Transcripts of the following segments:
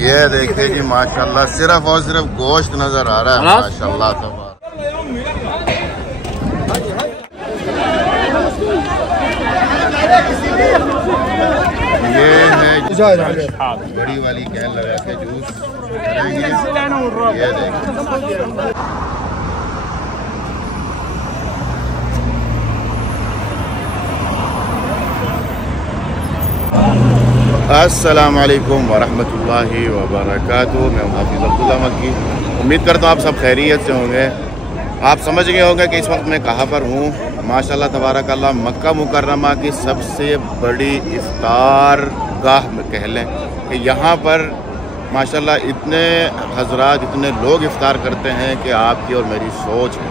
ये देखिए जी माशाल्लाह सिर्फ और सिर्फ गोश्त नजर आ रहा है माशाल्लाह। ये है बड़ी वाली कैन लगा के जूस करेंगे। ये देखिए अस्सलाम वालेकुम वरहमतुल्लाहि वबरकातुहू। मैं हाफिज़ अब्दुल्ला मक्की। उम्मीद करता हूँ आप सब खैरियत से होंगे। आप समझ गए होंगे कि इस वक्त मैं कहाँ पर हूँ। माशाल्लाह तबारक अल्लाह मक्का मुकर्रमा की सबसे बड़ी इफ्तार गाह कह लें कि यहाँ पर माशाल्लाह इतने हजरात इतने लोग इफ्तार करते हैं कि आपकी और मेरी सोच है।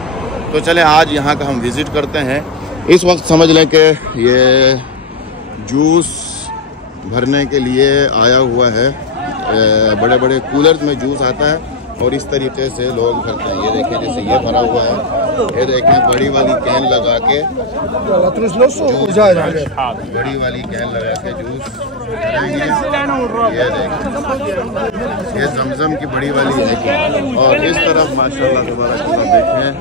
तो चलें आज यहाँ का हम विज़िट करते हैं। इस वक्त समझ लें कि ये जूस भरने के लिए आया हुआ है। बड़े बड़े कूलर्स में जूस आता है और इस तरीके से लोग भरते हैं। ये देखें जैसे ये भरा हुआ है, ये देखें बड़ी वाली कैन लगा के बड़ी वाली कैन लगा के जूस करेंगे। ये देखें ये जमजम की बड़ी वाली है और इस तरफ माशाल्लाह तबारक देखें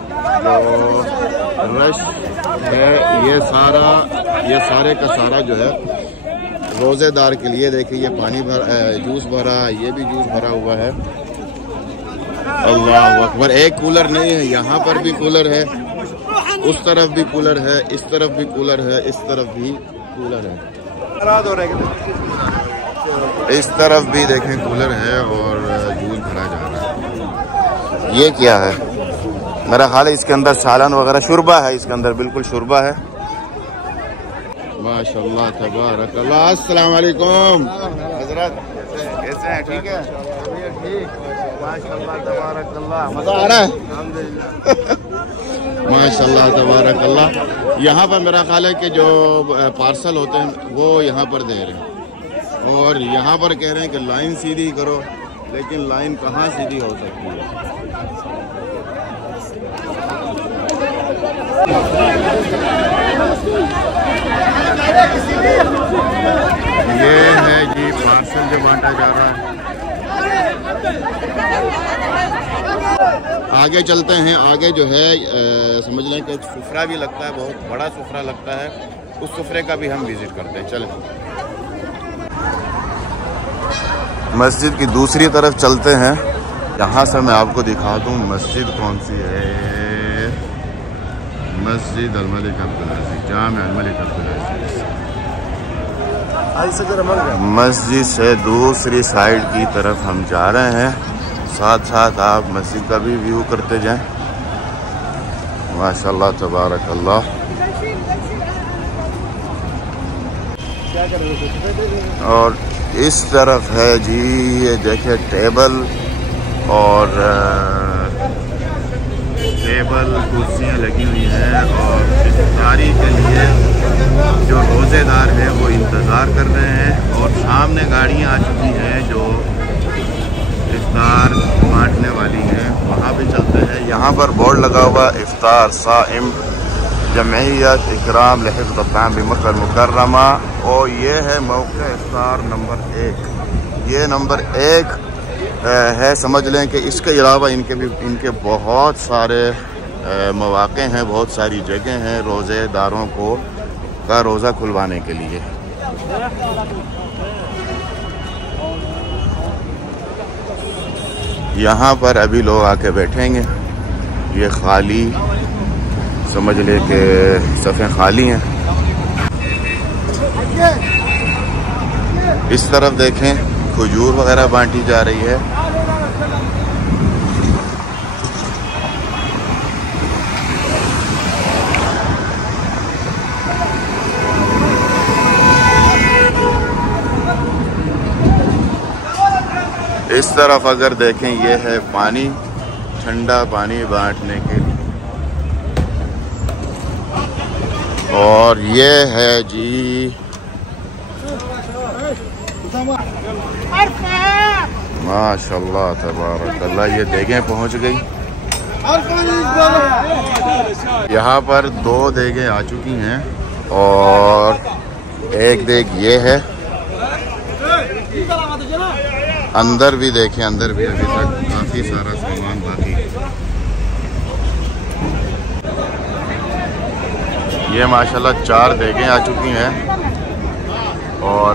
तो रश है। ये सारे का सारा जो है रोज़ेदार के लिए। देखिए ये पानी जूस भरा, ये भी जूस भरा हुआ है। अल्लाह अकबर। एक कूलर नहीं है, यहाँ पर भी कूलर है, उस तरफ भी कूलर है, इस तरफ भी कूलर है, इस तरफ भी कूलर है, इस तरफ भी देखें कूलर है और जूस भरा जा रहा है। ये क्या है? मेरा ख्याल है इसके अंदर सालन वगैरह शुरबा है, इसके अंदर बिल्कुल शुरबा है। माशाल्लाह तबारक अल्लाह। अस्सलाम वालेकुम हजरत, कैसे हैं? ठीक है, ठीक। माशाल्लाह तबारक अल्लाह। मजा आ रहा है माशाल्लाह तबारक अल्लाह। यहाँ पर मेरा ख्याल है कि जो पार्सल होते हैं वो यहाँ पर दे रहे हैं और यहाँ पर कह रहे हैं कि लाइन सीधी करो, लेकिन लाइन कहाँ सीधी हो सकती है। ये है जी पार्सल जो बांटा जा रहा है। आगे चलते हैं। आगे जो है समझ लें कि सुफरा भी लगता है, बहुत बड़ा सुफरा लगता है। उस सुफरे का भी हम विजिट करते हैं। चलें मस्जिद की दूसरी तरफ चलते हैं। यहाँ से मैं आपको दिखा दूँ मस्जिद कौन सी है। मस्जिद अल-मलिक अब्दुल अज़ीज़, जामे अल-मलिक अब्दुल अज़ीज़। मस्जिद से दूसरी साइड की तरफ हम जा रहे हैं। साथ साथ आप मस्जिद का भी व्यू करते जाएं। माशाल्लाह तबारक अल्लाह। और इस तरफ है जी ये देखे टेबल और कुर्सियाँ लगी हुई हैं और इफ्तारी के लिए जो रोज़ेदार हैं वो इंतज़ार कर रहे हैं। और सामने गाड़ियाँ आ चुकी हैं जो इफ्तार बांटने वाली हैं, वहाँ पे चलते हैं। यहाँ पर बोर्ड लगा हुआ इफ्तार साइम जमइयत इकराम लिहिफ्ज़ अत्ताम बिमक्का मुकर्रमा और ये है मौक़े इफ्तार नंबर 1। ये नंबर 1 है। समझ लें कि इसके अलावा इनके बहुत सारे मौक़े हैं, बहुत सारी जगह हैं रोज़ेदारों का रोज़ा खुलवाने के लिए। यहाँ पर अभी लोग आके बैठेंगे। ये खाली समझ ले के सफ़े खाली हैं। इस तरफ देखें खजूर वगैरह बांटी जा रही है। इस तरफ अगर देखें ये है पानी, ठंडा पानी बांटने के लिए। और ये है जी माशाल्लाह तबारक अल्लाह। ये देगें पहुंच गई। यहाँ पर 2 देगें आ चुकी हैं और एक देग ये है अंदर भी देखें, अंदर भी अभी तक काफ़ी सारा सामान बाकी है। ये माशाल्लाह 4 देगें आ चुकी हैं और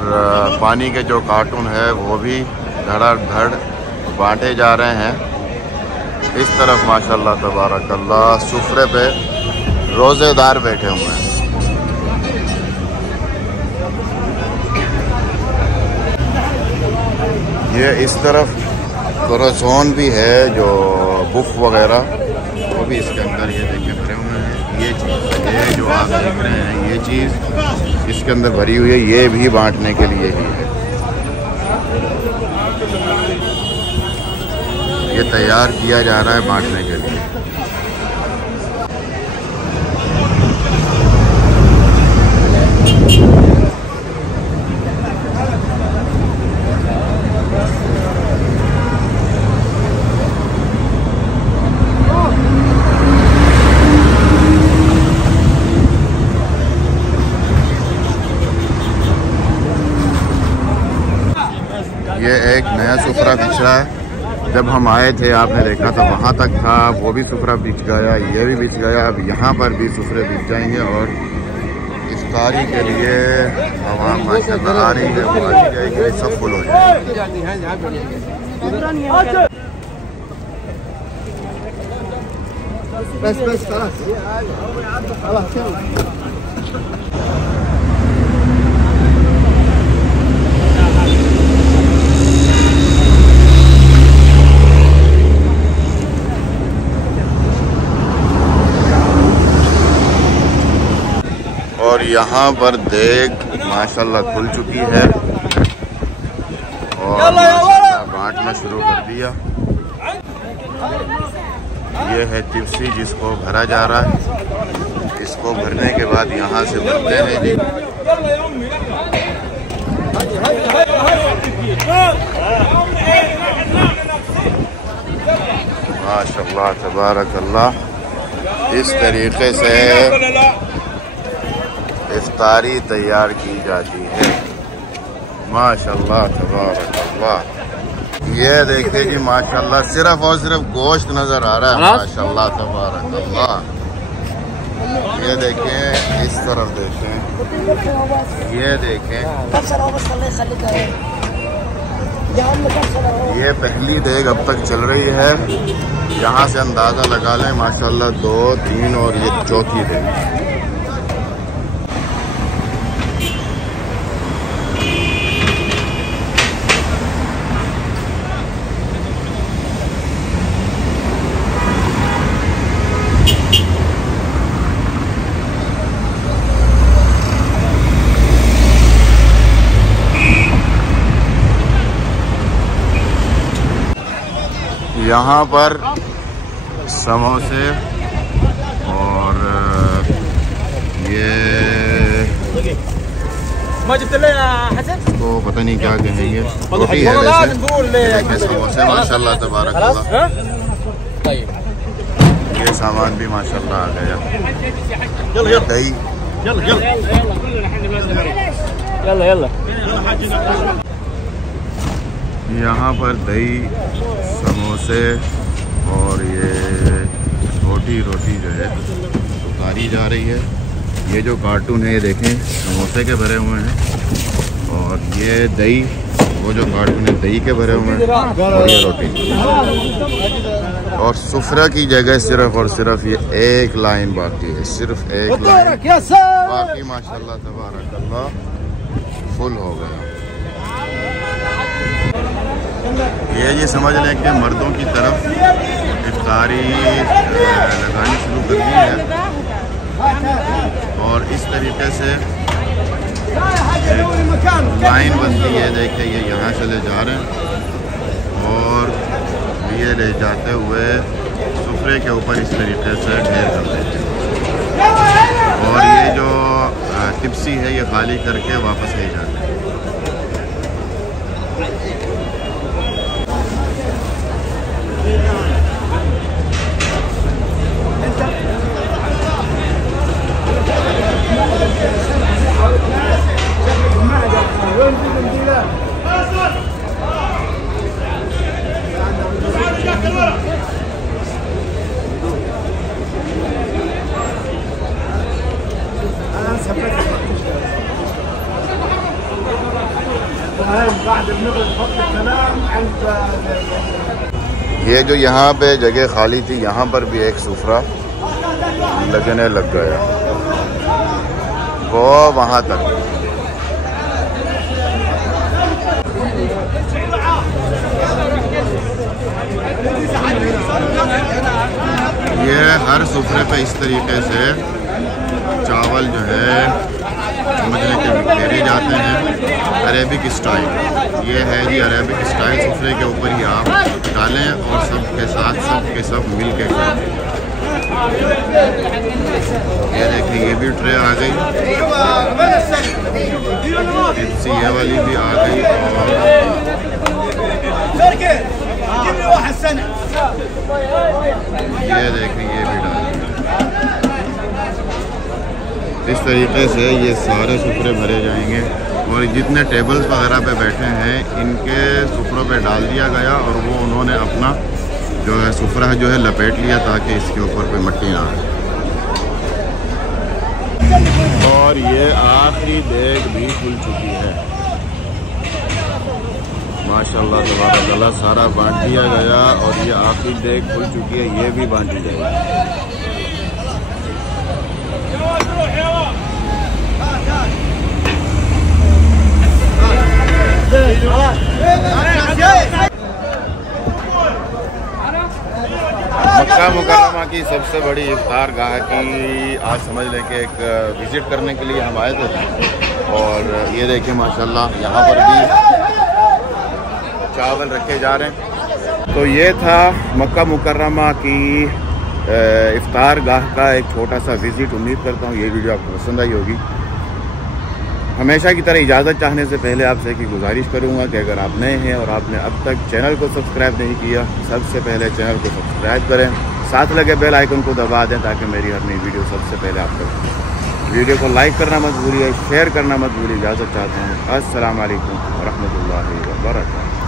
पानी के जो कार्टून है वो भी धड़ाधड़ बांटे जा रहे हैं। इस तरफ माशाल्लाह तबारकल्लाह सुफ्रे पे रोज़ेदार बैठे हुए हैं। ये इस तरफ क्रोसोन भी है, जो बुफ वगैरह वो भी इसके अंदर ये देखे भरे हुए हैं। ये जो आप देख रहे हैं ये चीज़ इसके अंदर भरी हुई है, ये भी बांटने के लिए ही है। ये तैयार किया जा रहा है बांटने के लिए। ये एक नया सुफरा बिछ रहा है। जब हम आए थे आपने देखा था वहाँ तक था, वो भी सुफरा बिछ गया, ये भी बिछ गया। अब यहाँ पर भी सुफरे बिछ जाएंगे और इफ्तारी के लिए आवाम माशाल्लाह आ रही है, वो आ जाएगी, सब फुल हो जाएगा। और यहाँ पर देग माशाल्लाह खुल चुकी है और माशाल्लाह बांटना शुरू कर दिया। ये है तिप्सी जिसको भरा जा रहा है। इसको भरने के बाद यहाँ से भरते हैं जी। माशाल्लाह तबारकल्लाह, इस तरीके से इफ्तारी तैयार की जाती है। माशाल्लाह तबारकल्लाह। ये देखिए जी माशाल्लाह सिर्फ और सिर्फ गोश्त नजर आ रहा है। माशाल्लाह तबारकल्लाह। ये देखें, इस तरफ देखें, ये देखें, ये पहली देग अब तक चल रही है। यहाँ से अंदाज़ा लगा लें माशाल्लाह 2, 3 और ये चौथी देग। यहाँ पर समोसे और ये तो पता नहीं क्या कहेंगे, रोटी है वैसे। समोसे माशाल्लाह तबारकल्लाह। ये सामान भी माशाल्लाह आ गया। दही, यहाँ पर दही, समोसे और ये रोटी जो है उतारी जा रही है। ये जो कार्टून है ये देखें समोसे के भरे हुए हैं और ये दही, वो जो कार्टून है दही के भरे हुए हैं और ये रोटी। और सुफरा की जगह सिर्फ और सिर्फ ये एक लाइन बाकी है, सिर्फ एक लाइन बाकी। माशाल्लाह तबारकल्लाह फुल हो गया। ये समझ लें कि मर्दों की तरफ इफ्तारी लगानी शुरू कर दी है और इस तरीके से लाइन बनती है। देखिए ये यहाँ से ले जा रहे हैं और ये ले जाते हुए सुफरे के ऊपर इस तरीके से ढेर कर देते हैं और ये जो टिप्सी है ये खाली करके वापस ले जाते हैं। ये जो यहाँ पे जगह खाली थी, यहाँ पर भी एक सुफरा लगने लग गया, वो वहाँ तक। ये हर सुफरे पे इस तरीके से चावल जो है समझने के बिखेरे जाते हैं, अरेबिक स्टाइल। ये है जी अरेबिक स्टाइल। सुफरे के ऊपर ही आप डालें और सब के साथ सब के सब मिल के खाएं। ये देखिए, ये भी ट्रे आ गई, ये वाली भी आ गई, और ये देखिए ये भी डाल। इस तरीके से ये सारे सुफरे भरे जाएंगे और जितने टेबल्स वगैरह पे बैठे हैं इनके सुफरों पे डाल दिया गया और वो उन्होंने अपना जो है सुफरा जो है लपेट लिया ताकि इसके ऊपर कोई मिट्टी ना आए। और ये आखिरी देग भी खुल चुकी है माशाल्लाह तबारक, सारा बांट दिया गया और ये आखिरी देग खुल चुकी है, ये भी बांटी जाएगी। मक्का मुकर्रमा की सबसे बड़ी इफ्तार गाह की आज समझ लें कि एक विज़िट करने के लिए हम आए थे। और ये देखिए माशाल्लाह यहाँ पर भी चावल रखे जा रहे हैं। तो ये था मक्का मुकर्रमा की इफ्तार गाह का एक छोटा सा विज़िट। उम्मीद करता हूँ ये वीडियो आपको पसंद आई होगी। हमेशा की तरह इजाज़त चाहने से पहले आपसे एक गुजारिश करूँगा कि अगर आप नए हैं और आपने अब तक चैनल को सब्सक्राइब नहीं किया, सबसे पहले चैनल को सब्सक्राइब करें, साथ लगे बेल आइकन को दबा दें ताकि मेरी हर नई वीडियो सबसे पहले आप तक। वीडियो को लाइक करना मत भूलिए, शेयर करना मत भूलिए। इजाज़त चाहता हूँ। अस्सलाम वालेकुम व रहमतुल्लाहि व बरकातहू।